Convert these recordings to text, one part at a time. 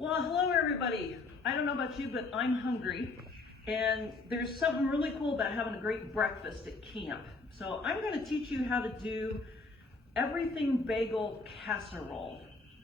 Well, hello everybody. I don't know about you, but I'm hungry. And there's something really cool about having a great breakfast at camp. So I'm going to teach you how to do Everything Bagel Casserole.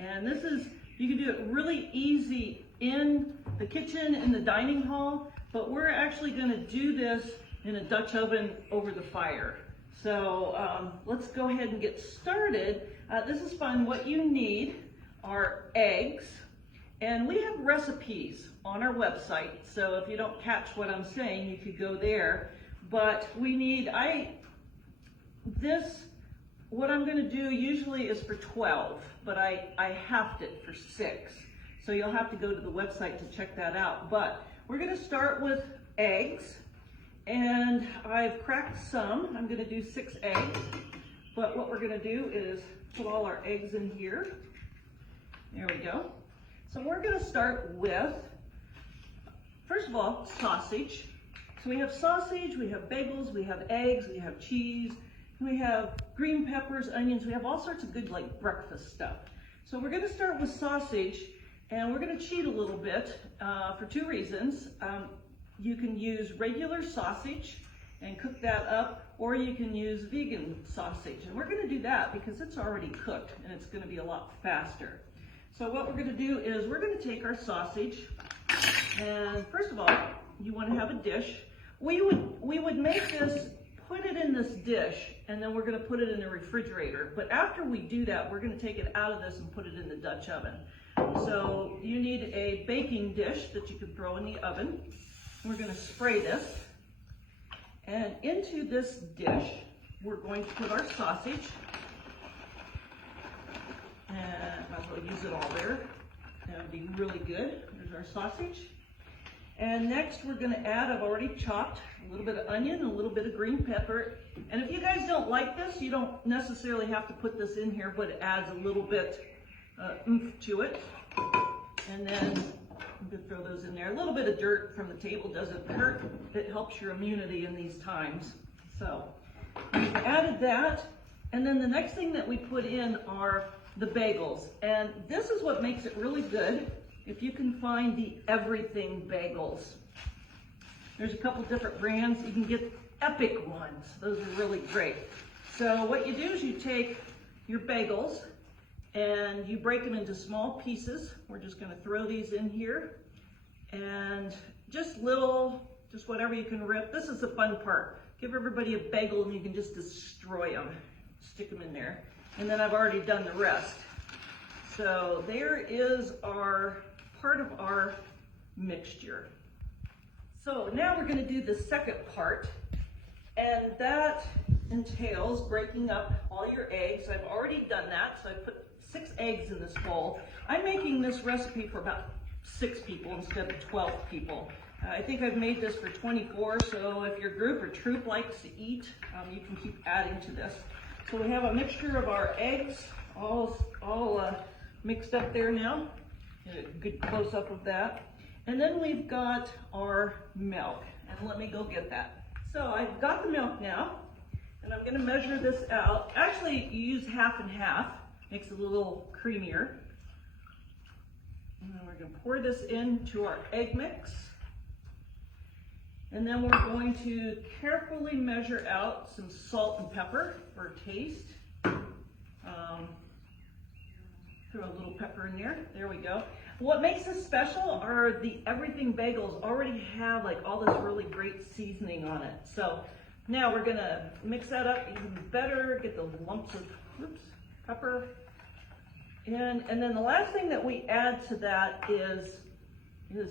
And this is, you can do it really easy in the kitchen, in the dining hall, but we're actually going to do this in a Dutch oven over the fire. So let's go ahead and get started. This is fun. What you need are eggs. And we have recipes on our website, so if you don't catch what I'm saying, you could go there. But we need, what I'm gonna do usually is for 12, but I halved it for 6. So you'll have to go to the website to check that out. But we're gonna start with eggs, and I've cracked some. I'm gonna do 6 eggs, but what we're gonna do is put all our eggs in here. There we go. So we're going to start with, first of all, sausage. So we have sausage, we have bagels, we have eggs, we have cheese, we have green peppers, onions, we have all sorts of good like breakfast stuff. So we're going to start with sausage, and we're going to cheat a little bit for 2 reasons. You can use regular sausage and cook that up, or you can use vegan sausage. And we're going to do that because it's already cooked and it's going to be a lot faster. So what we're going to do is we're going to take our sausage, and first of all, you want to have a dish. We would make this, put it in this dish, and then we're going to put it in the refrigerator. But after we do that, we're going to take it out of this and put it in the Dutch oven. So you need a baking dish that you can throw in the oven. We're going to spray this, and into this dish, we're going to put our sausage. And might as well use it all there. That would be really good. There's our sausage. And next we're going to add, I've already chopped a little bit of onion, a little bit of green pepper. And if you guys don't like this, you don't necessarily have to put this in here, but it adds a little bit oomph to it. And then I'm going to throw those in there. A little bit of dirt from the table doesn't hurt. It helps your immunity in these times. So we've added that. And then the next thing that we put in are the bagels, and this is what makes it really good. If you can find the Everything Bagels, there's a couple different brands. You can get epic ones. Those are really great. So what you do is you take your bagels and you break them into small pieces. We're just going to throw these in here, and just whatever you can rip. This is the fun part. Give everybody a bagel and you can just destroy them. Stick them in there. And then I've already done the rest. So there is our part of our mixture. So now we're going to do the second part, and that entails breaking up all your eggs. I've already done that, so I put 6 eggs in this bowl. I'm making this recipe for about 6 people instead of 12 people. I think I've made this for 24, so if your group or troop likes to eat, you can keep adding to this. So we have a mixture of our eggs all mixed up there now. Get a good close-up of that. And then we've got our milk. And let me go get that. So I've got the milk now, and I'm going to measure this out. Actually, you use half and half. Makes it a little creamier. And then we're going to pour this into our egg mix. And then we're going to carefully measure out some salt and pepper for taste. Throw a little pepper in there. There we go. What makes this special are the Everything Bagels already have like all this really great seasoning on it. So now we're going to mix that up even better, get the lumps of pepper. And then the last thing that we add to that is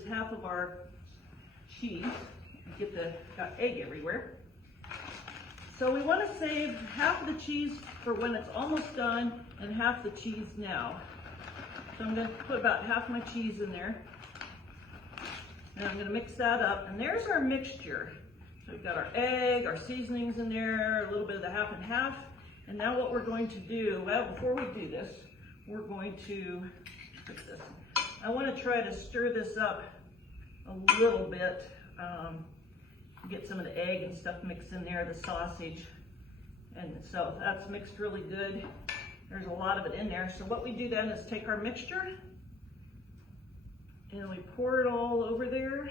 half of our cheese. Got egg everywhere. So we want to save half of the cheese for when it's almost done and half the cheese now. So I'm going to put about half my cheese in there. And I'm going to mix that up. And there's our mixture. So we've got our egg, our seasonings in there, a little bit of the half and half. And now what we're going to do, well, before we do this, we're going to put this. I want to try to stir this up a little bit. Get some of the egg and stuff mixed in there, the sausage. And so that's mixed really good. There's a lot of it in there. So what we do then is take our mixture And we pour it all over there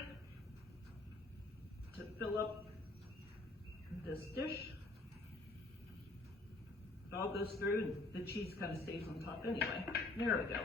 to fill up this dish. It all goes through and the cheese kind of stays on top anyway. There we go.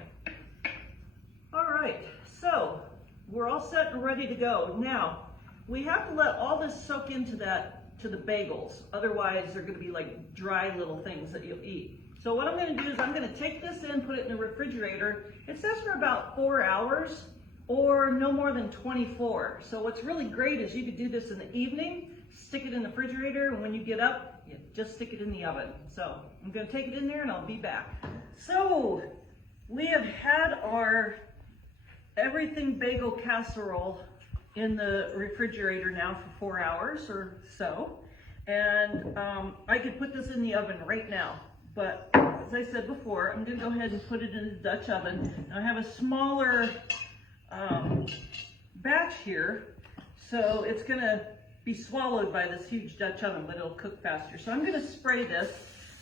All right, so we're all set and ready to go. Now, we have to let all this soak into to the bagels. Otherwise, they're gonna be like dry little things that you'll eat. So what I'm gonna do is I'm gonna take this in, put it in the refrigerator. It says for about 4 hours or no more than 24. So what's really great is you could do this in the evening, stick it in the refrigerator, and when you get up, you just stick it in the oven. So I'm gonna take it in there and I'll be back. So we have had our Everything Bagel casserole in the refrigerator now for 4 hours or so. And I could put this in the oven right now. But as I said before, I'm gonna go ahead and put it in the Dutch oven. I have a smaller batch here, so it's gonna be swallowed by this huge Dutch oven, but it'll cook faster. So I'm gonna spray this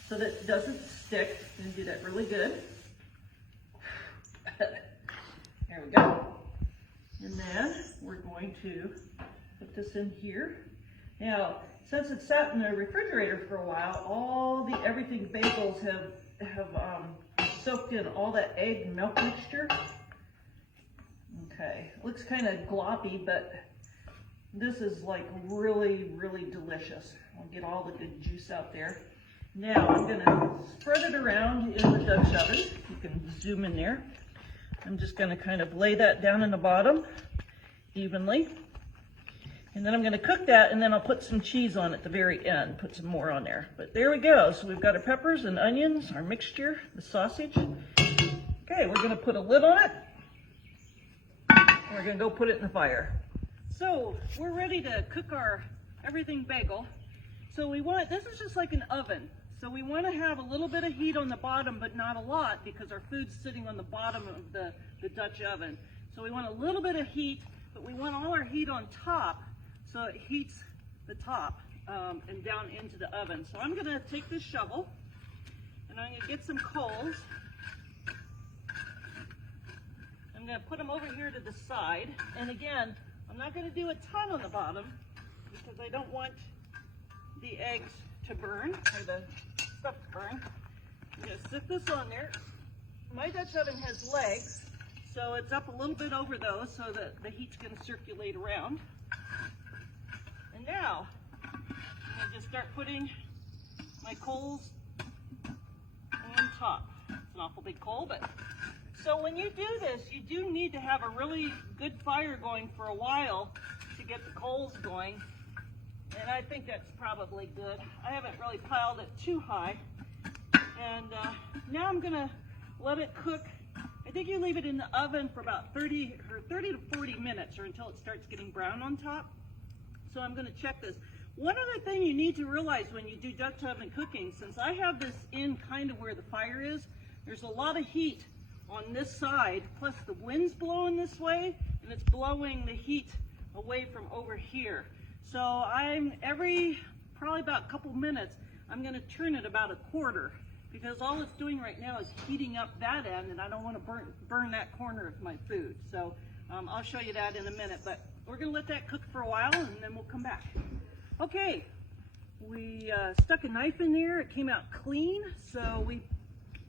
so that it doesn't stick. I'm gonna do that really good. There we go. And then we're going to put this in here. Now, since it sat in the refrigerator for a while, all the Everything Bagels have soaked in all that egg and milk mixture. Okay, looks kind of gloppy, but this is like really, really delicious. I'll get all the good juice out there. Now I'm gonna spread it around in the Dutch oven. You can zoom in there. I'm just gonna kind of lay that down in the bottom evenly. And then I'm gonna cook that, and then I'll put some cheese on at the very end, put some more on there. But there we go. So we've got our peppers and onions, our mixture, the sausage. Okay, we're gonna put a lid on it. We're gonna go put it in the fire. So we're ready to cook our Everything Bagel. So this is just like an oven. So we want to have a little bit of heat on the bottom, but not a lot, because our food's sitting on the bottom of the Dutch oven. So we want a little bit of heat, but we want all our heat on top, so it heats the top and down into the oven. So I'm gonna take this shovel, and I'm gonna get some coals. I'm gonna put them over here to the side. And again, I'm not gonna do a ton on the bottom, because I don't want the eggs to burn, or the stuff to burn. I'm gonna sit this on there. My Dutch oven has legs, so it's up a little bit over those so that the heat's gonna circulate around. And now, I'm gonna just start putting my coals on top. It's an awful big coal, but so when you do this, you do need to have a really good fire going for a while to get the coals going. And I think that's probably good. I haven't really piled it too high. And now I'm gonna let it cook. I think you leave it in the oven for about 30 to 40 minutes, or until it starts getting brown on top. So I'm gonna check this. One other thing you need to realize when you do Dutch oven cooking, since I have this in kind of where the fire is, there's a lot of heat on this side, plus the wind's blowing this way, and it's blowing the heat away from over here. So every probably about a couple minutes, I'm gonna turn it about a quarter, because all it's doing right now is heating up that end, and I don't wanna burn that corner of my food. So I'll show you that in a minute, but we're gonna let that cook for a while, and then we'll come back. Okay, we stuck a knife in there. It came out clean, so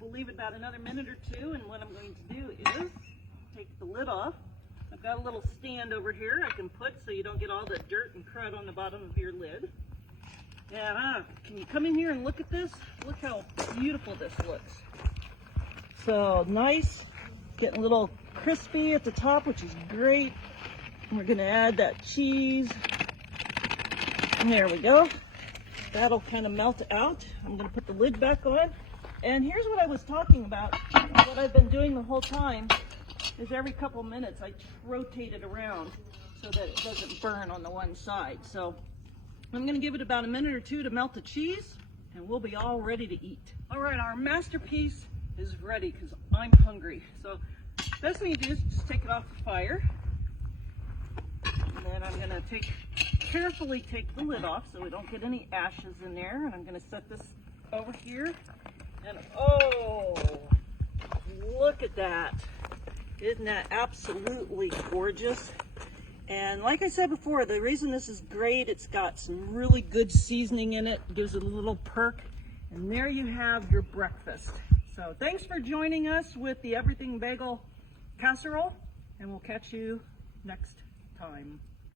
we'll leave it about another minute or two, and what I'm going to do is take the lid off. I've got a little stand over here I can put so you don't get all the dirt and crud on the bottom of your lid. Yeah, can you come in here and look at this? Look how beautiful this looks. So nice, getting a little crispy at the top, which is great. And we're gonna add that cheese. And there we go. That'll kind of melt out. I'm gonna put the lid back on. And here's what I was talking about. What I've been doing the whole time is every couple minutes I rotate it around so that it doesn't burn on the one side. So I'm gonna give it about a minute or two to melt the cheese, and we'll be all ready to eat. All right, our masterpiece is ready, because I'm hungry. So best thing you do is just take it off the fire. And then I'm gonna carefully take the lid off so we don't get any ashes in there. And I'm gonna set this over here. And oh, look at that. Isn't that absolutely gorgeous? And like I said before, the reason this is great, it's got some really good seasoning in it, gives it a little perk, and there you have your breakfast. So thanks for joining us with the Everything Bagel Casserole, and we'll catch you next time.